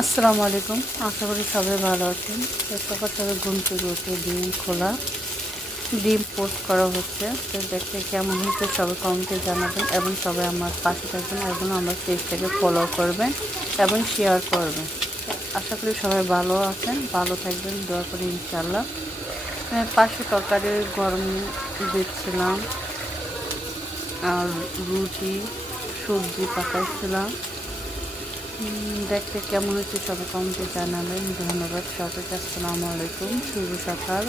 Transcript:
আসসালামু আলাইকুম। আশা করি সবাই ভালো আছেন। তো সকাল সকাল ঘুম থেকে উঠে ডিম পোস্ট করা হচ্ছে। তো দেখতে কেমন হচ্ছে সবাই কমেন্টে জানাবেন এবং সবাই আমার পাশে থাকবেন এবং আমার পেজটাকে ফলো করবেন এবং শেয়ার করবেন। আশা করি সবাই ভালো আছেন, ভালো থাকবেন, দোয়া করি ইনশাল্লাহ। পাশে তরকারি গরম দিচ্ছিলাম আর রুটি সবজি পাকাইছিলাম। দেখতে কেমন হচ্ছে সবাই কমেন্টে জানাবেন। ধন্যবাদ সবাইকে। আসসালামু আলাইকুম, শুভ সকাল।